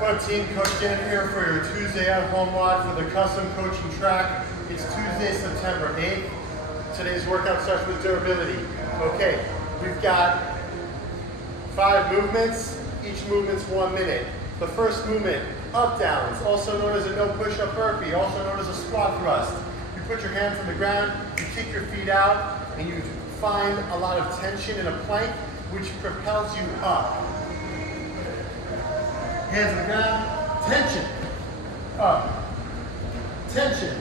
What up team, Coach Dan here for your Tuesday at home WOD for the custom coaching track. It's Tuesday, September 8th. Today's workout starts with durability. Okay, we've got 5 movements. Each movement's 1 minute. The first movement, up downs, also known as a no push-up burpee, also known as a squat thrust. You put your hands on the ground, you kick your feet out, and you find a lot of tension in a plank, which propels you up. Hands on the ground, tension, up, tension,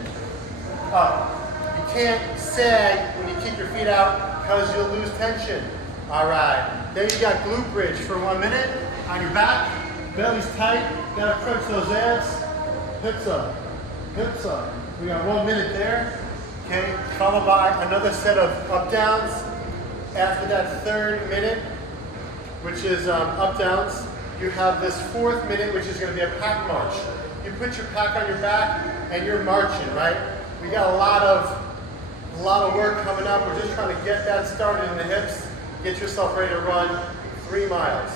up. You can't sag when you kick your feet out because you'll lose tension. All right, then you got glute bridge for 1 minute. On your back, belly's tight, gotta crunch those abs, hips up, hips up. We got 1 minute there, okay? Followed by another set of up downs. After that 3rd minute, which is up downs, you have this 4th minute, which is gonna be a pack march. You put your pack on your back and you're marching, right? We got a lot of work coming up. We're just trying to get that started in the hips. Get yourself ready to run 3 miles.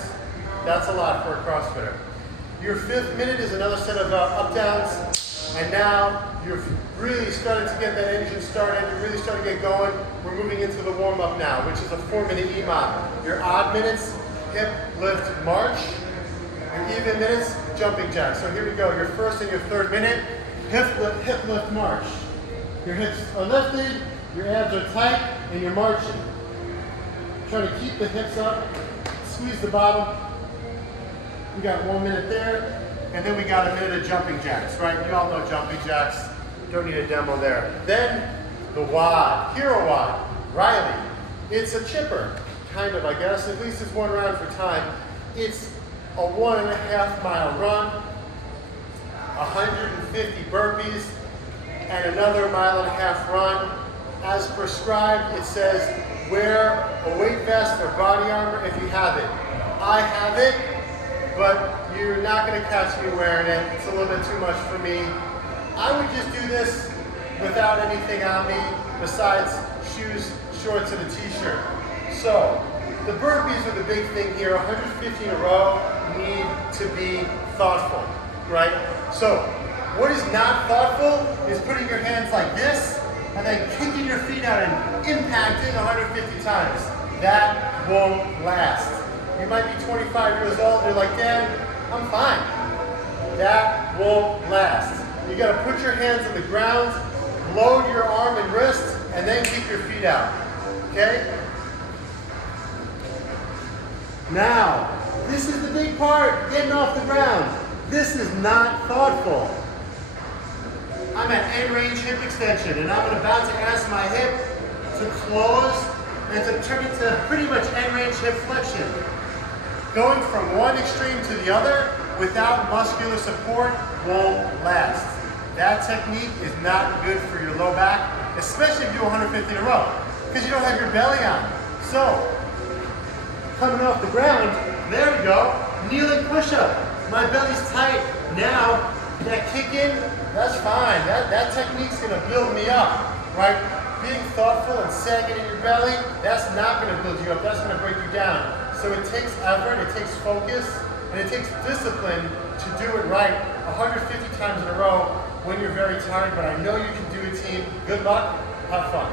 That's a lot for a CrossFitter. Your 5th minute is another set of up downs. And now you're really starting to get that engine started. You're really starting to get going. We're moving into the warm up now, which is a 4-minute EMOM. Your odd minutes, hip lift march. Your even minutes, jumping jacks. So here we go, your 1st and your 3rd minute, hip lift march. Your hips are lifted, your abs are tight, and you're marching. Try to keep the hips up, squeeze the bottom. We got 1 minute there, and then we got a minute of jumping jacks, right? You all know jumping jacks, don't need a demo there. Then the WOD, hero WOD, Riley. It's a chipper, kind of, I guess. At least it's 1 round for time. It's a 1.5 mile run, 150 burpees, and another 1.5 mile run. As prescribed, it says wear a weight vest or body armor if you have it. I have it, but you're not going to catch me wearing it. It's a little bit too much for me. I would just do this without anything on me besides shoes, shorts, and a t-shirt. So the burpees are the big thing here. 150 in a row need to be thoughtful, right? So what is not thoughtful is putting your hands like this and then kicking your feet out and impacting 150 times. That won't last. You might be 25 years old and you're like, Dan, I'm fine. That won't last. You gotta put your hands on the ground, load your arm and wrist, and then kick your feet out, okay? Now, this is the big part, getting off the ground. This is not thoughtful. I'm at end range hip extension, and I'm about to ask my hip to close and to turn it to pretty much end range hip flexion. Going from one extreme to the other without muscular support won't last. That technique is not good for your low back, especially if you do 150 in a row, because you don't have your belly on. So, coming off the ground, there we go, kneeling push-up. My belly's tight. Now, that kick in, that's fine. That technique's gonna build me up, right? Being thoughtful and sagging in your belly, that's not gonna build you up, that's gonna break you down. So it takes effort, it takes focus, and it takes discipline to do it right 150 times in a row when you're very tired, but I know you can do it, team. Good luck, have fun.